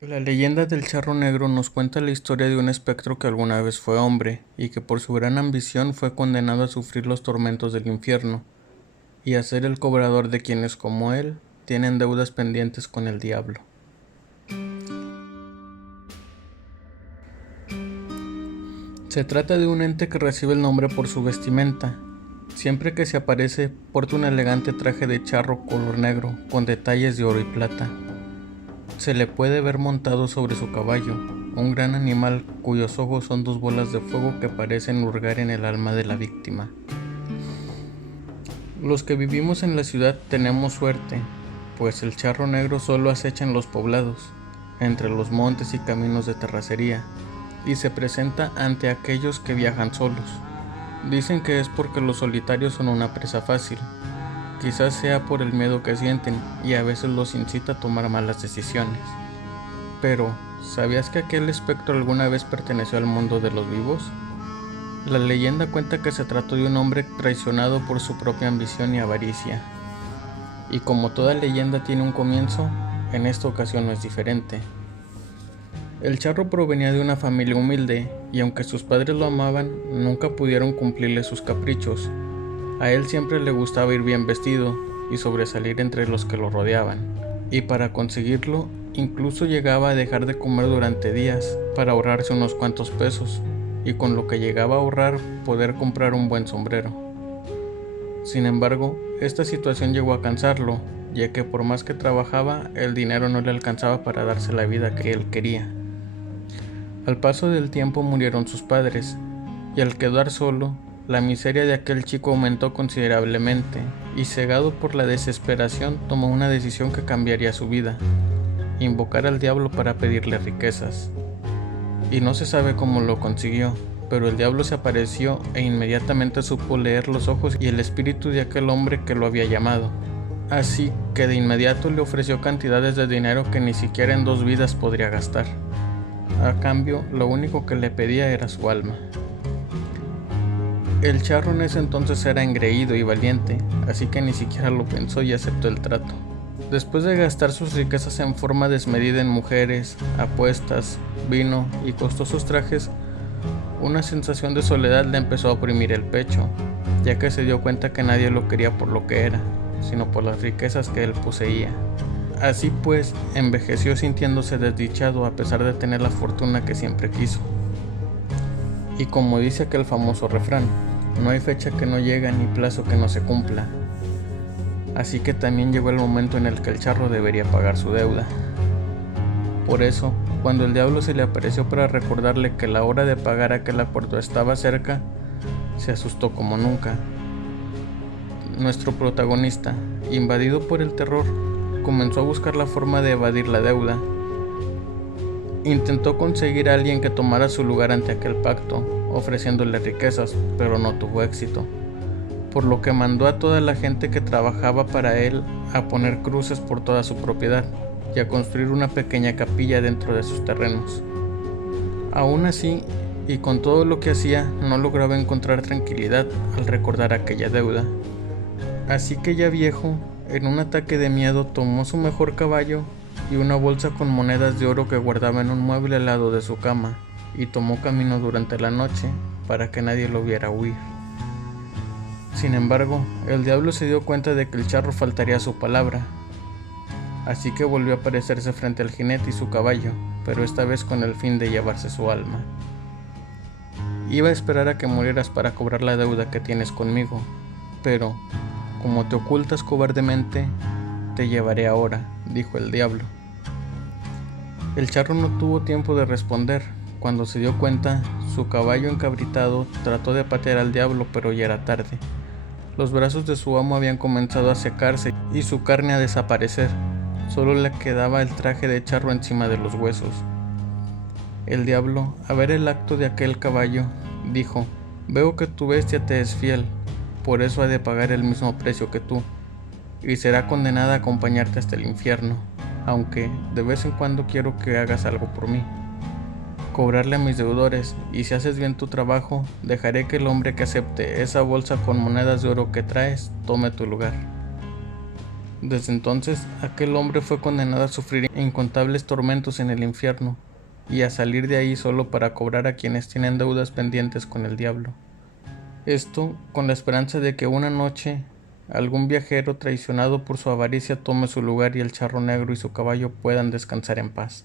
La leyenda del charro negro nos cuenta la historia de un espectro que alguna vez fue hombre y que por su gran ambición fue condenado a sufrir los tormentos del infierno y a ser el cobrador de quienes como él tienen deudas pendientes con el diablo. Se trata de un ente que recibe el nombre por su vestimenta. Siempre que se aparece porta un elegante traje de charro color negro con detalles de oro y plata. Se le puede ver montado sobre su caballo, un gran animal cuyos ojos son dos bolas de fuego que parecen hurgar en el alma de la víctima. Los que vivimos en la ciudad tenemos suerte, pues el charro negro solo acecha en los poblados, entre los montes y caminos de terracería, y se presenta ante aquellos que viajan solos. Dicen que es porque los solitarios son una presa fácil. Quizás sea por el miedo que sienten y a veces los incita a tomar malas decisiones. Pero, ¿sabías que aquel espectro alguna vez perteneció al mundo de los vivos? La leyenda cuenta que se trató de un hombre traicionado por su propia ambición y avaricia. Y como toda leyenda tiene un comienzo, en esta ocasión no es diferente. El charro provenía de una familia humilde y aunque sus padres lo amaban, nunca pudieron cumplirle sus caprichos. A él siempre le gustaba ir bien vestido y sobresalir entre los que lo rodeaban, y para conseguirlo incluso llegaba a dejar de comer durante días para ahorrarse unos cuantos pesos, y con lo que llegaba a ahorrar poder comprar un buen sombrero. Sin embargo, esta situación llegó a cansarlo, ya que por más que trabajaba, el dinero no le alcanzaba para darse la vida que él quería. Al paso del tiempo murieron sus padres, y al quedar solo, la miseria de aquel chico aumentó considerablemente, y cegado por la desesperación tomó una decisión que cambiaría su vida: invocar al diablo para pedirle riquezas. Y no se sabe cómo lo consiguió, pero el diablo se apareció e inmediatamente supo leer los ojos y el espíritu de aquel hombre que lo había llamado. Así que de inmediato le ofreció cantidades de dinero que ni siquiera en 2 vidas podría gastar. A cambio, lo único que le pedía era su alma. El charro en ese entonces era engreído y valiente, así que ni siquiera lo pensó y aceptó el trato. Después de gastar sus riquezas en forma desmedida en mujeres, apuestas, vino y costosos trajes, una sensación de soledad le empezó a oprimir el pecho, ya que se dio cuenta que nadie lo quería por lo que era, sino por las riquezas que él poseía. Así pues, envejeció sintiéndose desdichado a pesar de tener la fortuna que siempre quiso. Y como dice aquel famoso refrán, no hay fecha que no llega ni plazo que no se cumpla. Así que también llegó el momento en el que el charro debería pagar su deuda. Por eso, cuando el diablo se le apareció para recordarle que la hora de pagar aquel acuerdo estaba cerca, se asustó como nunca. Nuestro protagonista, invadido por el terror, comenzó a buscar la forma de evadir la deuda. Intentó conseguir a alguien que tomara su lugar ante aquel pacto, ofreciéndole riquezas, pero no tuvo éxito, por lo que mandó a toda la gente que trabajaba para él a poner cruces por toda su propiedad y a construir una pequeña capilla dentro de sus terrenos. Aún así, y con todo lo que hacía, no lograba encontrar tranquilidad al recordar aquella deuda. Así que ya viejo, en un ataque de miedo tomó su mejor caballo y una bolsa con monedas de oro que guardaba en un mueble al lado de su cama, y tomó camino durante la noche para que nadie lo viera huir. Sin embargo, el diablo se dio cuenta de que el charro faltaría a su palabra, así que volvió a aparecerse frente al jinete y su caballo, pero esta vez con el fin de llevarse su alma. Iba a esperar a que murieras para cobrar la deuda que tienes conmigo, pero, como te ocultas cobardemente, te llevaré ahora, dijo el diablo. El charro no tuvo tiempo de responder. Cuando se dio cuenta, su caballo encabritado trató de patear al diablo, pero ya era tarde. Los brazos de su amo habían comenzado a secarse y su carne a desaparecer. Solo le quedaba el traje de charro encima de los huesos. El diablo, a ver el acto de aquel caballo, dijo: «Veo que tu bestia te es fiel, por eso ha de pagar el mismo precio que tú, y será condenada a acompañarte hasta el infierno, aunque de vez en cuando quiero que hagas algo por mí. Cobrarle a mis deudores, y si haces bien tu trabajo, dejaré que el hombre que acepte esa bolsa con monedas de oro que traes tome tu lugar». Desde entonces, aquel hombre fue condenado a sufrir incontables tormentos en el infierno, y a salir de ahí solo para cobrar a quienes tienen deudas pendientes con el diablo. Esto con la esperanza de que una noche algún viajero traicionado por su avaricia tome su lugar y el charro negro y su caballo puedan descansar en paz.